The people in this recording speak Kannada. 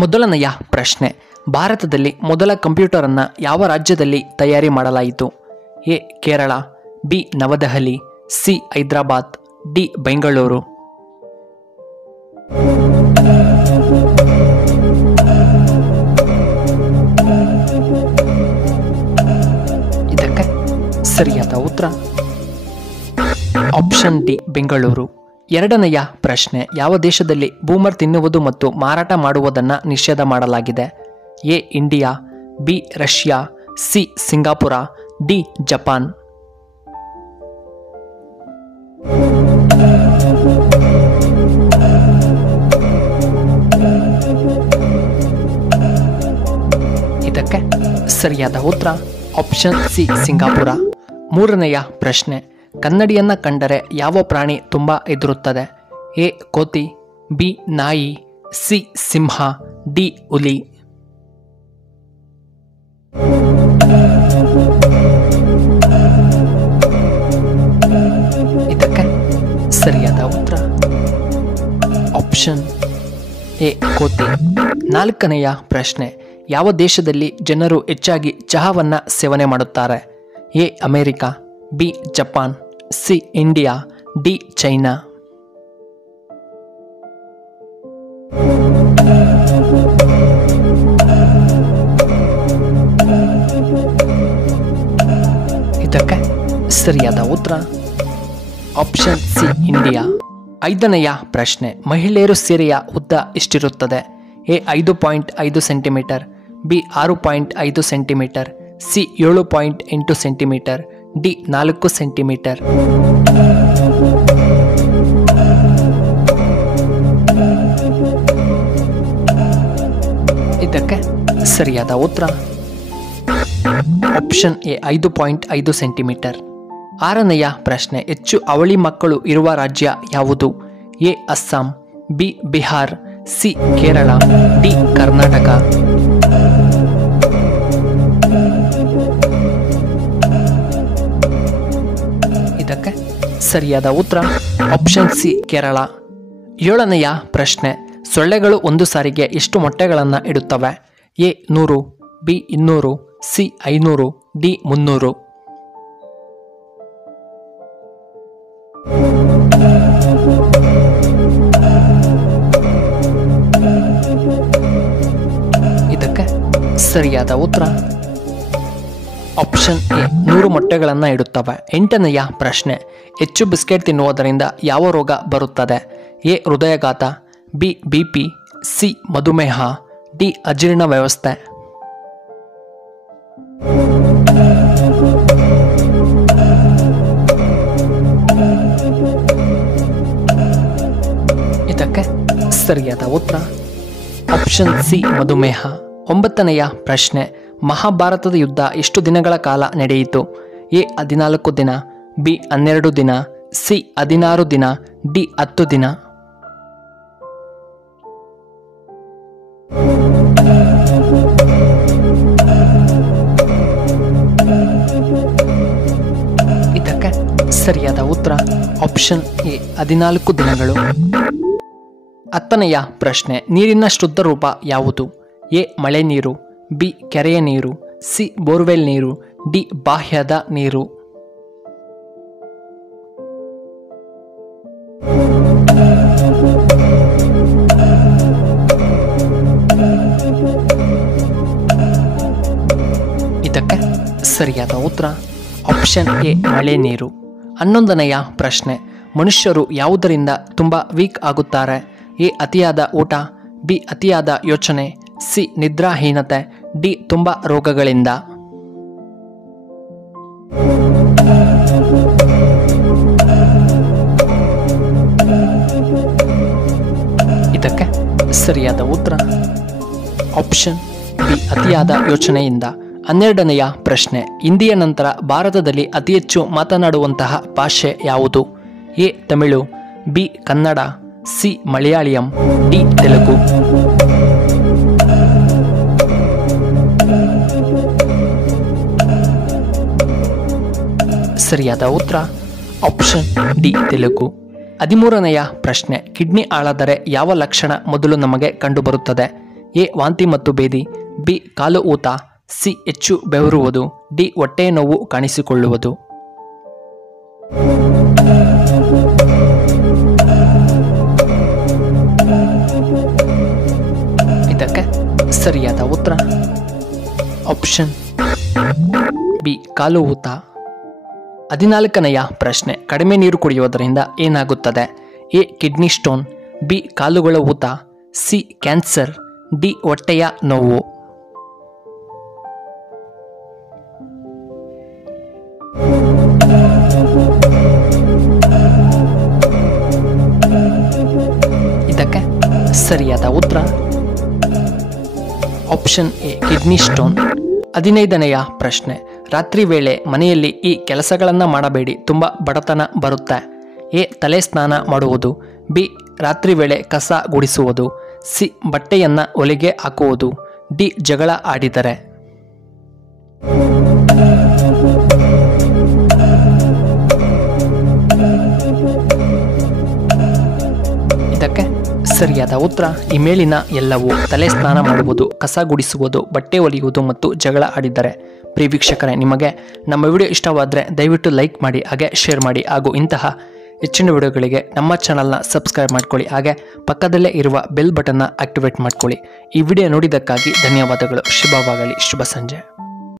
ಮೊದಲನೆಯ ಪ್ರಶ್ನೆ, ಭಾರತದಲ್ಲಿ ಮೊದಲ ಕಂಪ್ಯೂಟರನ್ನು ಯಾವ ರಾಜ್ಯದಲ್ಲಿ ತಯಾರಿ ಮಾಡಲಾಯಿತು? A Kerala, B New Delhi, C Hyderabad, D Bengaluru. ಇದಕ್ಕೆ ಸರಿಯಾದ ಉತ್ತರ ಆಪ್ಷನ್ ಡಿ ಬೆಂಗಳೂರು. ಎರಡನೆಯ ಪ್ರಶ್ನೆ, ಯಾವ ದೇಶದಲ್ಲಿ ಬೂಮರ್ ತಿನ್ನುವುದು ಮತ್ತು ಮಾರಾಟ ಮಾಡುವುದನ್ನು ನಿಷೇಧ ಮಾಡಲಾಗಿದೆ? A India, B Russia, C Singapore, D Japan. ಇದಕ್ಕೆ ಸರಿಯಾದ ಉತ್ತರ ಆಪ್ಷನ್ ಸಿ ಸಿಂಗಾಪುರ. ಮೂರನೆಯ ಪ್ರಶ್ನೆ, ಕನ್ನಡಿಯನ್ನ ಕಂಡರೆ ಯಾವ ಪ್ರಾಣಿ ತುಂಬ ಹೆದರುತ್ತದೆ? ಎ ಕೋತಿ, ಬಿ ನಾಯಿ, ಸಿ ಸಿಂಹ, ಡಿ ಹುಲಿ. ಇದಕ್ಕೆ ಸರಿಯಾದ ಉತ್ತರ ಆಪ್ಷನ್ ಎ ಕೋತಿ. ನಾಲ್ಕನೆಯ ಪ್ರಶ್ನೆ, ಯಾವ ದೇಶದಲ್ಲಿ ಜನರು ಹೆಚ್ಚಾಗಿ ಚಹಾವನ್ನು ಸೇವನೆ ಮಾಡುತ್ತಾರೆ? A America, B Japan, C India, D China. ಇದಕ್ಕೆ ಸರಿಯಾದ ಉತ್ತರ ಆಪ್ಷನ್ ಸಿ ಇಂಡಿಯಾ. ಐದನೆಯ ಪ್ರಶ್ನೆ, ಮಹಿಳೆಯರು ಸೀರೆಯ ಉದ್ದ ಎಷ್ಟಿರುತ್ತದೆ? A 5.5 centimetre, B 6.5 centimetre, C 7.8 centimetre, D 4 centimetre. ಇದಕ್ಕೆ ಸರಿಯಾದ ಉತ್ತರ ಆಪ್ಷನ್ ಎ 5.5 ಸೆಂಟಿಮೀಟರ್. ಆರನೆಯ ಪ್ರಶ್ನೆ, ಹೆಚ್ಚು ಅವಳಿ ಮಕ್ಕಳು ಇರುವ ರಾಜ್ಯ ಯಾವುದು? A Assam, B Bihar, C Kerala, D Karnataka. ಇದಕ್ಕೆ ಸರಿಯಾದ ಉತ್ತರ ಆಪ್ಷನ್ ಸಿ ಕೇರಳ. ಏಳನೆಯ ಪ್ರಶ್ನೆ, ಸೊಳ್ಳೆಗಳು ಒಂದು ಸಾರಿಗೆ ಎಷ್ಟು ಮೊಟ್ಟೆಗಳನ್ನು ಇಡುತ್ತವೆ? A 100, B 200, C 500, D 300. ಇದಕ್ಕೆ ಸರಿಯಾದ ಉತ್ತರ ಆಪ್ಷನ್ ಎ 100 ಮೊಟ್ಟೆಗಳನ್ನು ಇಡುತ್ತವೆ. ಎಂಟನೆಯ ಪ್ರಶ್ನೆ, ಹೆಚ್ಚು ಬಿಸ್ಕೆಟ್ ತಿನ್ನುವುದರಿಂದ ಯಾವ ರೋಗ ಬರುತ್ತದೆ? ಎ ಹೃದಯಾಘಾತ, ಬಿ ಬಿಪಿ, ಸಿ ಮಧುಮೇಹ, ಡಿ ಅಜೀರ್ಣ ವ್ಯವಸ್ಥೆ. ಇದಕ್ಕೆ ಸರಿಯಾದ ಉತ್ತರ ಆಪ್ಷನ್ ಸಿ ಮಧುಮೇಹ. ಒಂಬತ್ತನೆಯ ಪ್ರಶ್ನೆ, ಮಹಾಭಾರತದ ಯುದ್ಧ ಎಷ್ಟು ದಿನಗಳ ಕಾಲ ನಡೆಯಿತು? ಎ 14 ದಿನ, ಬಿ 12 ದಿನ, ಸಿ 16 ದಿನ, ಡಿ 10 ದಿನ. ಇದಕ್ಕೆ ಸರಿಯಾದ ಉತ್ತರ ಆಪ್ಷನ್ ಎ 14 ದಿನಗಳು. ಹತ್ತನೆಯ ಪ್ರಶ್ನೆ, ನೀರಿನ ಶುದ್ಧ ರೂಪ ಯಾವುದು? ಎ ಮಳೆ ನೀರು, ಬಿ ಕೆರೆಯ ನೀರು, ಸಿ ಬೋರ್ವೆಲ್ ನೀರು, ಡಿ ಬಾಹ್ಯದ ನೀರು. ಇದಕ್ಕೆ ಸರಿಯಾದ ಉತ್ತರ ಆಪ್ಷನ್ ಎ ಮಳೆ ನೀರು. 11ನೆಯ ಪ್ರಶ್ನೆ, ಮನುಷ್ಯರು ಯಾವುದರಿಂದ ತುಂಬ ವೀಕ್ ಆಗುತ್ತಾರೆ? ಎ ಅತಿಯಾದ ಊಟ, ಬಿ ಅತಿಯಾದ ಯೋಚನೆ, ಸಿ ನಿದ್ರಾಹೀನತೆ, ಡಿ ತುಂಬ ರೋಗಗಳಿಂದ. ಇದಕ್ಕೆ ಸರಿಯಾದ ಉತ್ತರ ಆಪ್ಷನ್ ಬಿ ಅತಿಯಾದ ಯೋಚನೆಯಿಂದ. 12ನೆಯ ಪ್ರಶ್ನೆ, ಹಿಂದಿಯ ನಂತರ ಭಾರತದಲ್ಲಿ ಅತಿ ಹೆಚ್ಚು ಮಾತನಾಡುವಂತಹ ಭಾಷೆ ಯಾವುದು? A Tamil, B Kannada, C Malayalam, D Telugu. ಸರಿಯಾದ ಉತ್ತರ ಆಪ್ಷನ್ ಡಿ ತೆಲುಗು. 13ನೆಯ ಪ್ರಶ್ನೆ, ಕಿಡ್ನಿ ಹಾಳಾದರೆ ಯಾವ ಲಕ್ಷಣ ಮೊದಲು ನಮಗೆ ಕಂಡುಬರುತ್ತದೆ? ಎ ವಾಂತಿ ಮತ್ತು ಭೇದಿ, ಬಿ ಕಾಲು ಊತ, ಸಿ ಹೆಚ್ಚು ಬೆವರುವುದು, ಡಿ ಹೊಟ್ಟೆ ನೋವು ಕಾಣಿಸಿಕೊಳ್ಳುವುದು. ಇದಕ್ಕೆ ಸರಿಯಾದ ಉತ್ತರ ಆಪ್ಷನ್ ಬಿ ಕಾಲು ಊತ. 14ನೆಯ ಪ್ರಶ್ನೆ, ಕಡಿಮೆ ನೀರು ಕುಡಿಯುವುದರಿಂದ ಏನಾಗುತ್ತದೆ? ಎ ಕಿಡ್ನಿ ಸ್ಟೋನ್, ಬಿ ಕಾಲುಗಳ ಊತ, ಸಿ ಕ್ಯಾನ್ಸರ್, ಡಿ ಹೊಟ್ಟೆಯ ನೋವು. ಇದಕ್ಕೆ ಸರಿಯಾದ ಉತ್ತರ ಆಪ್ಷನ್ ಎ ಕಿಡ್ನಿ ಸ್ಟೋನ್. 15ನೆಯ ಪ್ರಶ್ನೆ, ರಾತ್ರಿ ವೇಳೆ ಮನೆಯಲ್ಲಿ ಈ ಕೆಲಸಗಳನ್ನು ಮಾಡಬೇಡಿ, ತುಂಬ ಬಡತನ ಬರುತ್ತೆ. ಎ ತಲೆ ಸ್ನಾನ ಮಾಡುವುದು, ಬಿ ರಾತ್ರಿ ವೇಳೆ ಕಸ ಗುಡಿಸುವುದು, ಸಿ ಬಟ್ಟೆಯನ್ನು ಒಲೆಗೆ ಹಾಕುವುದು, ಡಿ ಜಗಳ ಆಡಿದರೆ. ಇದಕ್ಕೆ ಸರಿಯಾದ ಉತ್ತರ ಈ ಮೇಲಿನ ಎಲ್ಲವೂ ತಲೆ ಸ್ನಾನ ಮಾಡುವುದು, ಕಸ ಗುಡಿಸುವುದು, ಬಟ್ಟೆ ಒಲಿಯುವುದು ಮತ್ತು ಜಗಳ ಆಡಿದರೆ. ಪ್ರಿಯ ವೀಕ್ಷಕರೇ, ನಿಮಗೆ ನಮ್ಮ ವಿಡಿಯೋ ಇಷ್ಟವಾದರೆ ದಯವಿಟ್ಟು ಲೈಕ್ ಮಾಡಿ, ಹಾಗೆ ಶೇರ್ ಮಾಡಿ, ಹಾಗೂ ಇಂತಹ ಹೆಚ್ಚಿನ ವಿಡಿಯೋಗಳಿಗೆ ನಮ್ಮ ಚಾನಲ್ನ ಸಬ್ಸ್ಕ್ರೈಬ್ ಮಾಡ್ಕೊಳ್ಳಿ, ಹಾಗೆ ಪಕ್ಕದಲ್ಲೇ ಇರುವ ಬೆಲ್ ಬಟನ್ನ ಆಕ್ಟಿವೇಟ್ ಮಾಡ್ಕೊಳ್ಳಿ. ಈ ವಿಡಿಯೋ ನೋಡಿದ್ದಕ್ಕಾಗಿ ಧನ್ಯವಾದಗಳು. ಶುಭವಾಗಲಿ. ಶುಭ ಸಂಜೆ.